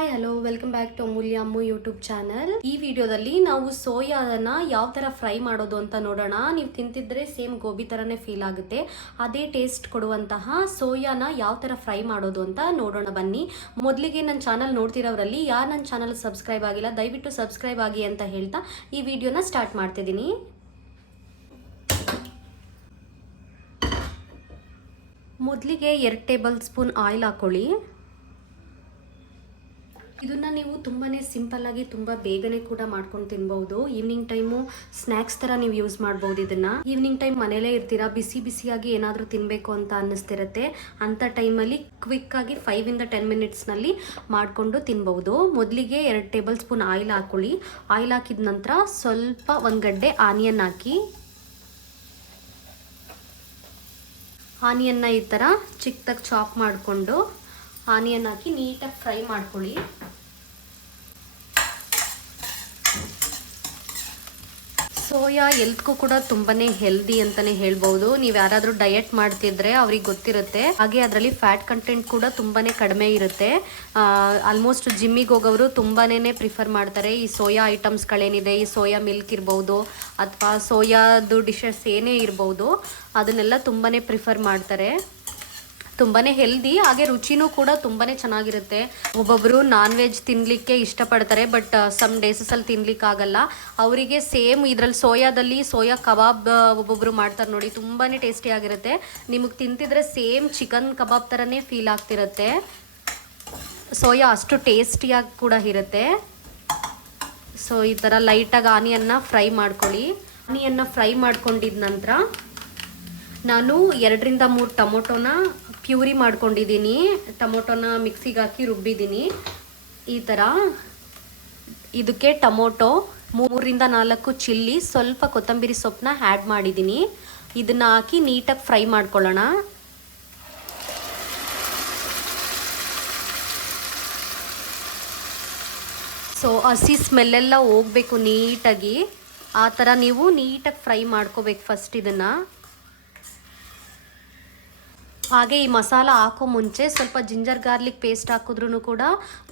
Hi hello welcome back to Amulya Ammu YouTube channel. ಈ ವಿಡಿಯೋದಲ್ಲಿ ನಾವು ಸೋಯಾನ ಯಾವ ಥರ ಫ್ರೈ ಮಾಡೋದು ಅಂತ ನೋಡೋಣ. ನೀವು ತಿಂತಿದ್ರೆ ಸೇಮ್ ಗೋಬಿ ಥರನೇ ಫೀಲ್ ಆಗುತ್ತೆ. ಅದೇ ಟೇಸ್ಟ್ ಕೊಡುವಂತಹ ಸೋಯಾನ ಯಾವ ಥರ ಫ್ರೈ ಮಾಡೋದು ಅಂತ ನೋಡೋಣ ಬನ್ನಿ. ಮೊದಲಿಗೆ ನನ್ನ ಚಾನಲ್ ನೋಡ್ತಿರೋರಲ್ಲಿ ಯಾರು ನನ್ನ ಚಾನಲ್ ಸಬ್ಸ್ಕ್ರೈಬ್ ಆಗಿಲ್ಲ ದಯವಿಟ್ಟು ಸಬ್ಸ್ಕ್ರೈಬ್ ಆಗಿ ಅಂತ ಹೇಳ್ತಾ ಈ ವಿಡಿಯೋನ ಸ್ಟಾರ್ಟ್ ಮಾಡ್ತಿದ್ದೀನಿ. ಮೊದಲಿಗೆ 2 ಟೇಬಲ್ ಸ್ಪೂನ್ ಆಯಿಲ್ ಹಾಕೊಳ್ಳಿ. ಇದನ್ನ ನೀವು ತುಂಬಾ ಸಿಂಪಲ್ಲಾಗಿ ತುಂಬ ಬೇಗನೆ ಕೂಡ ಮಾಡ್ಕೊಂಡು ತಿನ್ಬಹುದು. ಈವ್ನಿಂಗ್ ಟೈಮು ಸ್ನ್ಯಾಕ್ಸ್ ಥರ ನೀವು ಯೂಸ್ ಮಾಡ್ಬೋದು. ಇದನ್ನು ಈವ್ನಿಂಗ್ ಟೈಮ್ ಮನೇಲೇ ಇರ್ತೀರಾ, ಬಿಸಿ ಬಿಸಿಯಾಗಿ ಏನಾದರೂ ತಿನ್ನಬೇಕು ಅಂತ ಅನ್ನಿಸ್ತಿರುತ್ತೆ. ಅಂಥ ಟೈಮಲ್ಲಿ ಕ್ವಿಕ್ಕಾಗಿ 5 to 10 ಮಿನಿಟ್ಸ್ನಲ್ಲಿ ಮಾಡಿಕೊಂಡು ತಿನ್ಬಹುದು. ಮೊದಲಿಗೆ 2 ಟೇಬಲ್ ಸ್ಪೂನ್ ಆಯಿಲ್ ಹಾಕೊಳ್ಳಿ. ಆಯಿಲ್ ಹಾಕಿದ ನಂತರ ಸ್ವಲ್ಪ 1 ಗಡ್ಡೆ ಆನಿಯನ್ ಹಾಕಿ. ಆನಿಯನ್ನ ಈ ಥರ ಚಿಕ್ಕದಾಗಿ ಚಾಪ್ ಮಾಡಿಕೊಂಡು ಆನಿಯನ್ ಹಾಕಿ ನೀಟಾಗಿ ಫ್ರೈ ಮಾಡ್ಕೊಳ್ಳಿ. ಸೋಯಾ ಹೆಲ್ತ್ಗೂ ಕೂಡ ತುಂಬಾ ಹೆಲ್ದಿ ಅಂತಲೇ ಹೇಳ್ಬೋದು. ನೀವು ಯಾರಾದರೂ ಡಯಟ್ ಮಾಡ್ತಿದ್ರೆ ಅವ್ರಿಗೆ ಗೊತ್ತಿರುತ್ತೆ. ಹಾಗೆ ಅದರಲ್ಲಿ ಫ್ಯಾಟ್ ಕಂಟೆಂಟ್ ಕೂಡ ತುಂಬಾ ಕಡಿಮೆ ಇರುತ್ತೆ. ಆಲ್ಮೋಸ್ಟ್ ಜಿಮ್ಮಿಗೆ ಹೋಗೋರು ತುಂಬಾ ಪ್ರಿಫರ್ ಮಾಡ್ತಾರೆ ಈ ಸೋಯಾ ಐಟಮ್ಸ್ಗಳೇನಿದೆ, ಈ ಸೋಯಾ ಮಿಲ್ಕ್ ಇರ್ಬೋದು ಅಥವಾ ಸೋಯಾದು ಡಿಶಸ್ ಏನೇ ಇರ್ಬೋದು, ಅದನ್ನೆಲ್ಲ ತುಂಬಾ ಪ್ರಿಫರ್ ಮಾಡ್ತಾರೆ. ತುಂಬಾ ಹೆಲ್ದಿ, ಹಾಗೆ ರುಚಿನೂ ಕೂಡ ತುಂಬಾ ಚೆನ್ನಾಗಿರುತ್ತೆ. ಒಬ್ಬೊಬ್ಬರು ನಾನ್ ವೆಜ್ ತಿನ್ನಲಿಕ್ಕೆ ಇಷ್ಟಪಡ್ತಾರೆ, ಬಟ್ ಸಮ್ ಡೇಸಲ್ಲಿ ತಿನ್ಲಿಕ್ಕೆ ಆಗಲ್ಲ. ಅವರಿಗೆ ಸೇಮ್ ಇದರಲ್ಲಿ ಸೋಯಾದಲ್ಲಿ ಸೋಯಾ ಕಬಾಬ್ ಒಬ್ಬೊಬ್ಬರು ಮಾಡ್ತಾರೆ ನೋಡಿ, ತುಂಬಾ ಟೇಸ್ಟಿಯಾಗಿರುತ್ತೆ. ನಿಮಗೆ ತಿಂತಿದ್ರೆ ಸೇಮ್ ಚಿಕನ್ ಕಬಾಬ್ ಥರನೇ ಫೀಲ್ ಆಗ್ತಿರುತ್ತೆ. ಸೋಯಾ ಅಷ್ಟು ಟೇಸ್ಟಿಯಾಗಿ ಕೂಡ ಇರುತ್ತೆ. ಸೊ ಈ ಥರ ಲೈಟಾಗಿ ಆನಿಯನ್ನ ಫ್ರೈ ಮಾಡ್ಕೊಳ್ಳಿ. ಆನಿಯನ್ನ ಫ್ರೈ ಮಾಡ್ಕೊಂಡಿದ ನಂತರ ನಾನು 2 to 3 ಟೊಮೊಟೊನ ಪ್ಯೂರಿ ಮಾಡ್ಕೊಂಡಿದ್ದೀನಿ. ಟೊಮೊಟೊನ ಮಿಕ್ಸಿಗೆ ಹಾಕಿ ರುಬ್ಬಿದ್ದೀನಿ ಈ ಥರ. ಇದಕ್ಕೆ ಟೊಮೊಟೊ, 3 to 4 ಚಿಲ್ಲಿ, ಸ್ವಲ್ಪ ಕೊತ್ತಂಬರಿ ಸೊಪ್ಪನ್ನ ಆ್ಯಡ್ ಮಾಡಿದ್ದೀನಿ. ಇದನ್ನು ಹಾಕಿ ನೀಟಾಗಿ ಫ್ರೈ ಮಾಡ್ಕೊಳ್ಳೋಣ. ಸೊ ಹಸಿ ಸ್ಮೆಲ್ಲೆಲ್ಲ ಹೋಗಬೇಕು ನೀಟಾಗಿ. ಆ ಥರ ನೀವು ನೀಟಾಗಿ ಫ್ರೈ ಮಾಡ್ಕೋಬೇಕು ಫಸ್ಟ್ ಇದನ್ನು. ಹಾಗೆ ಈ ಮಸಾಲ ಹಾಕೋ ಮುಂಚೆ ಸ್ವಲ್ಪ ಜಿಂಜರ್ ಗಾರ್ಲಿಕ್ ಪೇಸ್ಟ್ ಹಾಕಿದ್ರೂ ಕೂಡ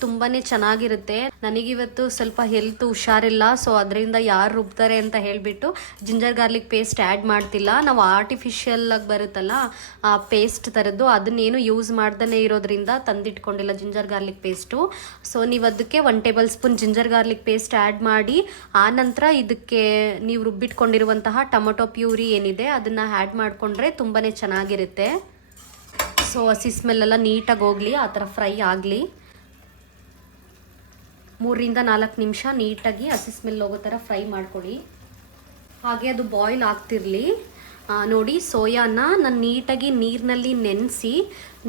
ತುಂಬಾ ಚೆನ್ನಾಗಿರುತ್ತೆ. ನನಗಿವತ್ತು ಸ್ವಲ್ಪ ಹೆಲ್ತ್ ಹುಷಾರಿಲ್ಲ, ಸೊ ಅದರಿಂದ ಯಾರು ರುಬ್ತಾರೆ ಅಂತ ಹೇಳಿಬಿಟ್ಟು ಜಿಂಜರ್ ಗಾರ್ಲಿಕ್ ಪೇಸ್ಟ್ ಆ್ಯಡ್ ಮಾಡ್ತಿಲ್ಲ. ನಾವು ಆರ್ಟಿಫಿಷಿಯಲಾಗಿ ಬರುತ್ತಲ್ಲ ಆ ಪೇಸ್ಟ್ ಥರದ್ದು, ಅದನ್ನೇನು ಯೂಸ್ ಮಾಡ್ದೇ ಇರೋದ್ರಿಂದ ತಂದಿಟ್ಕೊಂಡಿಲ್ಲ ಜಿಂಜರ್ ಗಾರ್ಲಿಕ್ ಪೇಸ್ಟು. ಸೊ ನೀವು ಅದಕ್ಕೆ 1 table spoon ginger garlic paste add ಮಾಡಿ, ಆನಂತರ ಇದಕ್ಕೆ ನೀವು ರುಬ್ಬಿಟ್ಕೊಂಡಿರುವಂತಹ ಟೊಮೊಟೊ ಪ್ಯೂರಿ ಏನಿದೆ ಅದನ್ನು ಆ್ಯಡ್ ಮಾಡಿಕೊಂಡ್ರೆ ತುಂಬಾ ಚೆನ್ನಾಗಿರುತ್ತೆ. ಸೊ ಹಸಿ ಸ್ಮೆಲ್ಲೆಲ್ಲ ನೀಟಾಗಿ ಹೋಗಲಿ, ಆ ಥರ ಫ್ರೈ ಆಗಲಿ. 3 to 4 ನಿಮಿಷ ನೀಟಾಗಿ ಹಸಿ ಸ್ಮೆಲ್ ಹೋಗೋ ಥರ ಫ್ರೈ ಮಾಡ್ಕೊಳ್ಳಿ. ಹಾಗೆ ಅದು ಬಾಯ್ಲ್ ಆಗ್ತಿರಲಿ. ನೋಡಿ, ಸೋಯಾನ ನಾನು ನೀಟಾಗಿ ನೀರಿನಲ್ಲಿ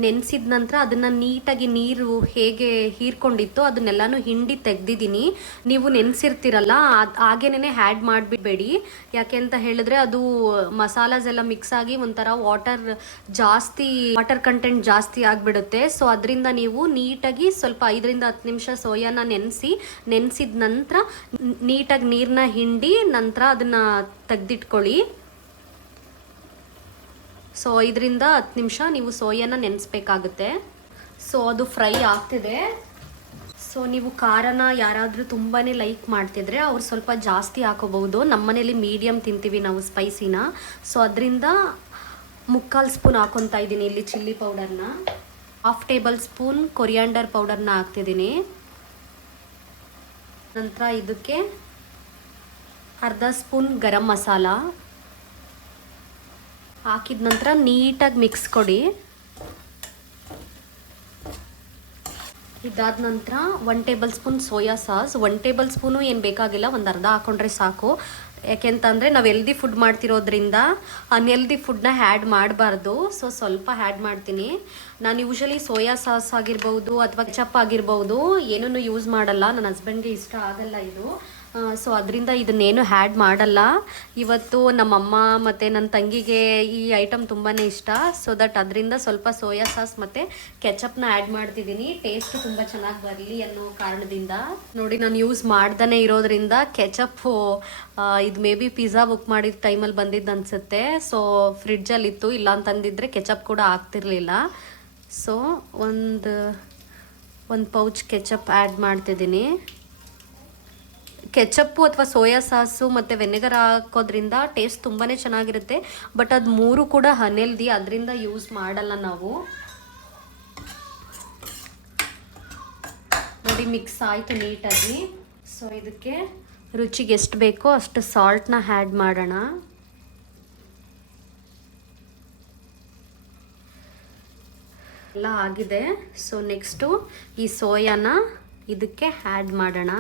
ನೆನೆಸಿದ ನಂತರ ಅದನ್ನು ನೀಟಾಗಿ ನೀರು ಹೇಗೆ ಹೀರ್ಕೊಂಡಿತ್ತು ಅದನ್ನೆಲ್ಲನೂ ಹಿಂಡಿ ತೆಗ್ದಿದ್ದೀನಿ. ನೀವು ನೆನೆಸಿರ್ತೀರಲ್ಲ ಹಾಗೇನೇ ಆ್ಯಡ್ ಮಾಡಿಬಿಡಬೇಡಿ. ಯಾಕೆ ಅಂತ ಹೇಳಿದ್ರೆ ಅದು ಮಸಾಲಾಸ್ ಎಲ್ಲ ಮಿಕ್ಸ್ ಆಗಿ ಒಂಥರ ವಾಟರ್ ಕಂಟೆಂಟ್ ಜಾಸ್ತಿ ಆಗಿಬಿಡುತ್ತೆ. ಸೊ ಅದರಿಂದ ನೀವು ನೀಟಾಗಿ ಸ್ವಲ್ಪ 5 to 10 ನಿಮಿಷ ಸೋಯಾನ ನೆನೆಸಿದ ನಂತರ ನೀಟಾಗಿ ನೀರನ್ನ ಹಿಂಡಿ ನಂತರ ಅದನ್ನು ತೆಗ್ದಿಟ್ಕೊಳ್ಳಿ. ಸೊ 5 to 10 ನಿಮಿಷ ನೀವು ಸೋಯಾನ ನೆನೆಸ್ಬೇಕಾಗುತ್ತೆ. ಸೊ ಅದು ಫ್ರೈ ಆಗ್ತಿದೆ. ಸೊ ನೀವು ಖಾರನ ಯಾರಾದರೂ ತುಂಬಾ ಲೈಕ್ ಮಾಡ್ತಿದ್ರೆ ಅವ್ರು ಸ್ವಲ್ಪ ಜಾಸ್ತಿ ಹಾಕೋಬಹುದು. ನಮ್ಮನೇಲಿ ಮೀಡಿಯಮ್ ತಿಂತೀವಿ ನಾವು ಸ್ಪೈಸಿನ. ಸೊ ಅದರಿಂದ 3/4 ಸ್ಪೂನ್ ಹಾಕೊತಾ ಇದ್ದೀನಿ ಇಲ್ಲಿ ಚಿಲ್ಲಿ ಪೌಡರ್ನ. 1/2 ಟೇಬಲ್ ಸ್ಪೂನ್ ಕೊರಿಯಾಂಡರ್ ಪೌಡರ್ನ ಹಾಕ್ತಿದ್ದೀನಿ. ನಂತರ ಇದಕ್ಕೆ 1/2 ಸ್ಪೂನ್ ಗರಂ ಮಸಾಲ ಹಾಕಿದ ನಂತರ ನೀಟಾಗಿ ಮಿಕ್ಸ್ ಕೊಡಿ. ಇದಾದ ನಂತರ 1 table spoon soya sauce. 1 table spoon ಏನು ಬೇಕಾಗಿಲ್ಲ, ಒಂದು ಅರ್ಧ ಹಾಕ್ಕೊಂಡ್ರೆ ಸಾಕು. ಯಾಕೆಂತಂದರೆ ನಾವು ಹೆಲ್ದಿ ಫುಡ್ ಮಾಡ್ತಿರೋದ್ರಿಂದ ಅನ್ಹೆಲ್ದಿ ಫುಡ್ನ ಆ್ಯಡ್ ಮಾಡಬಾರ್ದು. ಸೊ ಸ್ವಲ್ಪ ಆ್ಯಡ್ ಮಾಡ್ತೀನಿ. ನಾನು ಯೂಶಲಿ ಸೋಯಾ ಸಾಸ್ ಆಗಿರ್ಬೋದು ಅಥವಾ ಕೆಚಪ್ ಆಗಿರ್ಬೋದು ಏನೂ ಯೂಸ್ ಮಾಡಲ್ಲ. ನನ್ನ ಹಸ್ಬೆಂಡ್ಗೆ ಇಷ್ಟ ಆಗಲ್ಲ ಇದು. ಸೊ ಅದರಿಂದ ಇದನ್ನೇನು ಆ್ಯಡ್ ಮಾಡಲ್ಲ. ಇವತ್ತು ನಮ್ಮಮ್ಮ ಮತ್ತು ನನ್ನ ತಂಗಿಗೆ ಈ ಐಟಮ್ ತುಂಬಾ ಇಷ್ಟ. ಸೊ ದಟ್ ಅದರಿಂದ ಸ್ವಲ್ಪ ಸೋಯಾ ಸಾಸ್ ಮತ್ತು ಕೆಚಪ್ನ ಆ್ಯಡ್ ಮಾಡ್ತಿದ್ದೀನಿ, ಟೇಸ್ಟ್ ತುಂಬ ಚೆನ್ನಾಗಿ ಬರಲಿ ಅನ್ನೋ ಕಾರಣದಿಂದ. ನೋಡಿ, ನಾನು ಯೂಸ್ ಮಾಡ್ದೇ ಇರೋದ್ರಿಂದ ಕೆಚಪ್ಪು ಇದು ಮೇ ಬಿ ಪಿಜ್ಜಾ ಬುಕ್ ಮಾಡಿದ ಟೈಮಲ್ಲಿ ಬಂದಿದ್ದು ಅನಿಸುತ್ತೆ. ಸೊ ಫ್ರಿಡ್ಜಲ್ಲಿತ್ತು, ಇಲ್ಲ ಅಂತಂದಿದ್ರೆ ಕೆಚಪ್ ಕೂಡ ಆಗ್ತಿರ್ಲಿಲ್ಲ. ಸೊ ಒಂದು 1 ಪೌಚ್ ಕೆಚಪ್ ಆ್ಯಡ್ ಮಾಡ್ತಿದ್ದೀನಿ. ಕೆಚಪ್ಪು ಅಥವಾ ಸೋಯಾ ಸಾಸು ಮತ್ತು ವೆನೆಗರ್ ಹಾಕೋದ್ರಿಂದ ಟೇಸ್ಟ್ ತುಂಬಾ ಚೆನ್ನಾಗಿರುತ್ತೆ. ಬಟ್ ಅದು 3 ಕೂಡ ಅನ್ಹೆಲ್ದಿ, ಅದರಿಂದ ಯೂಸ್ ಮಾಡಲ್ಲ ನಾವು. ನೋಡಿ ಮಿಕ್ಸ್ ಆಯಿತು ನೀಟಾಗಿ. ಸೊ ಇದಕ್ಕೆ ರುಚಿಗೆ ಎಷ್ಟು ಬೇಕೋ ಅಷ್ಟು ಸಾಲ್ಟ್ನ ಆ್ಯಡ್ ಮಾಡೋಣ. ಎಲ್ಲ ಆಗಿದೆ. ಸೊ ನೆಕ್ಸ್ಟು ಈ ಸೋಯಾನ ಇದಕ್ಕೆ ಆ್ಯಡ್ ಮಾಡೋಣ.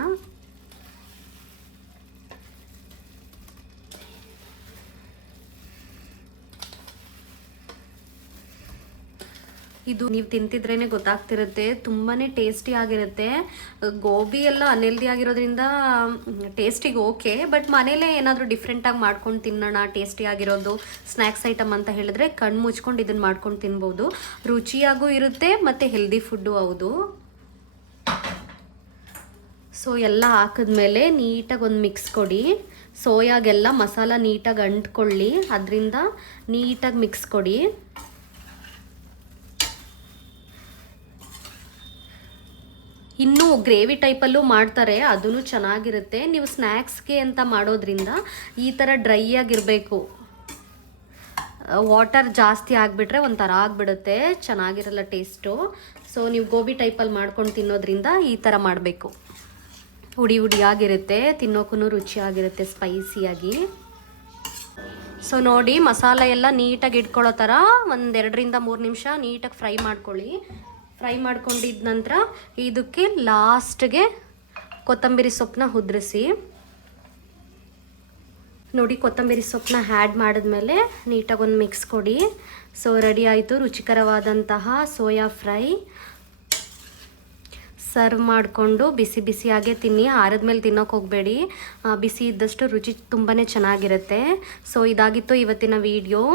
ಇದು ನೀವು ತಿಂತಿದ್ರೇ ಗೊತ್ತಾಗ್ತಿರುತ್ತೆ, ತುಂಬಾ ಟೇಸ್ಟಿ ಆಗಿರುತ್ತೆ. ಗೋಬಿ ಎಲ್ಲ ಅನ್ಹೆಲ್ದಿ ಆಗಿರೋದ್ರಿಂದ ಟೇಸ್ಟಿಗೆ ಓಕೆ, ಬಟ್ ಮನೇಲೇ ಏನಾದರೂ ಡಿಫ್ರೆಂಟಾಗಿ ಮಾಡ್ಕೊಂಡು ತಿನ್ನೋಣ, ಟೇಸ್ಟಿ ಆಗಿರೋದು ಸ್ನ್ಯಾಕ್ಸ್ ಐಟಮ್ ಅಂತ ಹೇಳಿದ್ರೆ ಕಣ್ಣು ಮುಚ್ಕೊಂಡು ಇದನ್ನು ಮಾಡ್ಕೊಂಡು ತಿನ್ಬೋದು. ರುಚಿಯಾಗೂ ಇರುತ್ತೆ ಮತ್ತು ಹೆಲ್ದಿ ಫುಡ್ಡು ಹೌದು. ಸೊ ಎಲ್ಲ ಹಾಕಿದ್ಮೇಲೆ ನೀಟಾಗಿ ಒಂದು ಮಿಕ್ಸ್ ಕೊಡಿ. ಸೋಯಾಗೆಲ್ಲ ಮಸಾಲ ನೀಟಾಗಿ ಅಂಟ್ಕೊಳ್ಳಿ, ಅದರಿಂದ ನೀಟಾಗಿ ಮಿಕ್ಸ್ ಕೊಡಿ. ಇನ್ನೂ ಗ್ರೇವಿ ಟೈಪಲ್ಲೂ ಮಾಡ್ತಾರೆ, ಅದೂ ಚೆನ್ನಾಗಿರುತ್ತೆ. ನೀವು ಸ್ನ್ಯಾಕ್ಸ್ಗೆ ಅಂತ ಮಾಡೋದ್ರಿಂದ ಈ ಥರ ಡ್ರೈ ಆಗಿರಬೇಕು. ವಾಟರ್ ಜಾಸ್ತಿ ಆಗಿಬಿಟ್ರೆ ಒಂಥರ ಆಗಿಬಿಡುತ್ತೆ, ಚೆನ್ನಾಗಿರಲ್ಲ ಟೇಸ್ಟು. ಸೊ ನೀವು ಗೋಬಿ ಟೈಪಲ್ಲಿ ಮಾಡ್ಕೊಂಡು ತಿನ್ನೋದ್ರಿಂದ ಈ ಥರ ಮಾಡಬೇಕು. ಹುಡಿ ಹುಡಿಯಾಗಿರುತ್ತೆ, ತಿನ್ನೋಕ್ಕೂ ರುಚಿಯಾಗಿರುತ್ತೆ ಸ್ಪೈಸಿಯಾಗಿ. ಸೊ ನೋಡಿ ಮಸಾಲೆ ಎಲ್ಲ ನೀಟಾಗಿ ಇಟ್ಕೊಳ್ಳೋ ಥರ 1-2ರಿಂದ 3 ನಿಮಿಷ ನೀಟಾಗಿ ಫ್ರೈ ಮಾಡ್ಕೊಳ್ಳಿ. ಫ್ರೈ ಮಾಡ್ಕೊಂಡಿದ್ದ ನಂತರ ಇದಕ್ಕೆ ಲಾಸ್ಟ್ಗೆ ಕೊತ್ತಂಬರಿ ಸೊಪ್ಪನ್ನ ಉದುರಿಸಿ. ನೋಡಿ ಕೊತ್ತಂಬರಿ ಸೊಪ್ಪನ್ನ ಆ್ಯಡ್ ಮಾಡಿದ್ಮೇಲೆ ನೀಟಾಗಿ ಒಂದು ಮಿಕ್ಸ್ ಕೊಡಿ. ಸೊ ರೆಡಿ ಆಯಿತು ರುಚಿಕರವಾದಂತಹ ಸೋಯಾ ಫ್ರೈ. ಸರ್ವ್ ಮಾಡಿಕೊಂಡು ಬಿಸಿ ಬಿಸಿಯಾಗೆ ತಿನ್ನಿ, ಆರಿದ್ಮೇಲೆ ತಿನ್ನೋಕೆ ಹೋಗಬೇಡಿ. ಬಿಸಿ ಇದ್ದಷ್ಟು ರುಚಿ ತುಂಬಾ ಚೆನ್ನಾಗಿರುತ್ತೆ. ಸೊ ಇದಾಗಿತ್ತು ಇವತ್ತಿನ ವಿಡಿಯೋ.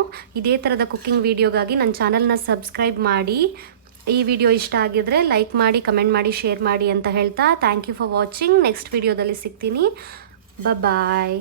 ಇದೇ ಥರದ ಕುಕ್ಕಿಂಗ್ ವಿಡಿಯೋಗಾಗಿ ನನ್ನ ಚಾನಲ್ನ ಸಬ್ಸ್ಕ್ರೈಬ್ ಮಾಡಿ. ಈ ವಿಡಿಯೋ ಇಷ್ಟ ಆಗಿದ್ರೆ ಲೈಕ್ ಮಾಡಿ, ಕಮೆಂಟ್ ಮಾಡಿ, ಶೇರ್ ಮಾಡಿ ಅಂತ ಹೇಳ್ತಾ thank you for watching. Next ವಿಡಿಯೋದಲ್ಲಿ ಸಿಗ್ತೀನಿ. ಬಾಯ್.